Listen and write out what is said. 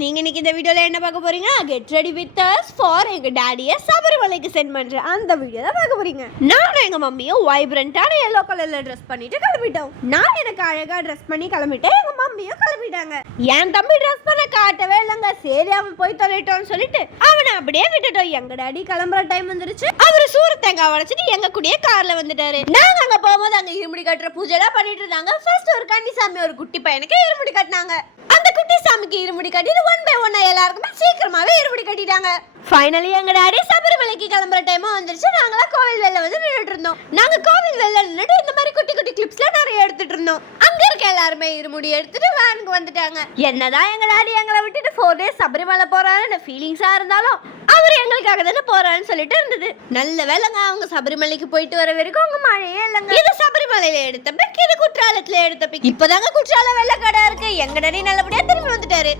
நீங்க இன்னைக்கு இந்த வீடியோல என்ன பார்க்க போறீங்க? Get ready with us for எங்க டாடியை சபரிமலைக்கு சென்ட் பண்ற அந்த வீடியோ தான் பார்க்க போறீங்க. நானும் எங்க மம்மியும் வைப்ரண்டான yellow கலர்ல ட்ரெஸ் பண்ணிட்டு கிளம்பிட்டோம். நான் எனக்கு அழகா ட்ரெஸ் பண்ணி கிளம்பிட்டேன், எங்க மம்மியும் கிளம்பிட்டாங்க. என் தம்பி ட்ரெஸ் பண்ண காட்டவே இல்லைங்க. சரி அவன் போய் தொலைட்டோம்னு சொல்லிட்டு அவனை அப்படியே விட்டுட்டோம். எங்க டாடி கிளம்புற டைம் வந்துருச்சு. அவரு சூர தேங்காய் உடைச்சிட்டு எங்க கூடயே கார்ல வந்துட்டாரு. நாங்க அங்க போகும்போது அங்க இருமுடி கட்டுற பூஜை எல்லாம் பண்ணிட்டு இருந்தாங்க. ஃபர்ஸ்ட் ஒரு கன்னிசாமி ஒரு குட்டி பையனுக்கு இருமுடி கட்டினாங்க. அந்த குட்டி சாமிக்கு இருமுடி கட்டிட்டு 1 by 1 எல்லாருக்குமே சீக்கிரமாவே இருமுடி கட்டிட்டாங்க. ஃபைனலி எங்க டாடி சபரிமலைக்கு கிளம்புற டைம் வந்துருச்சு. நாங்களா கோவில் வெளில வந்து நின்னுட்டு இருந்தோம். நாங்க கோவில் வெளில நின்னுட்டு இந்த மாதிரி குட்டி குட்டி கிளிப்ஸ்லாம் நிறைய எடுத்துட்டு இருந்தோம். அங்க இருக்க எல்லாருமே இருமுடி எடுத்துட்டு வேனுக்கு வந்துட்டாங்க. என்னதான் எங்க டாடி எங்களை விட்டுட்டு 4 days சபரிமலை போறாருன்னு ஃபீலிங்ஸா இருந்தாலும் அவர் எங்களுக்காக தானே போறான்னு சொல்லிட்டு இருந்தது. நல்ல வேலைங்க, அவங்க சபரிமலைக்கு போயிட்டு வர வரைக்கும் அவங்க மழையே இல்லைங்க. இது சபரிமலையில எடுத்த பிக், இது குற்றாலத்துல எடுத்த பிக். இப்பதாங்க குற்றால வெள்ளக்கடை இருக்கு. எங்க டாடி நல்லபடியா திரும்பி வந்துட்டாரு.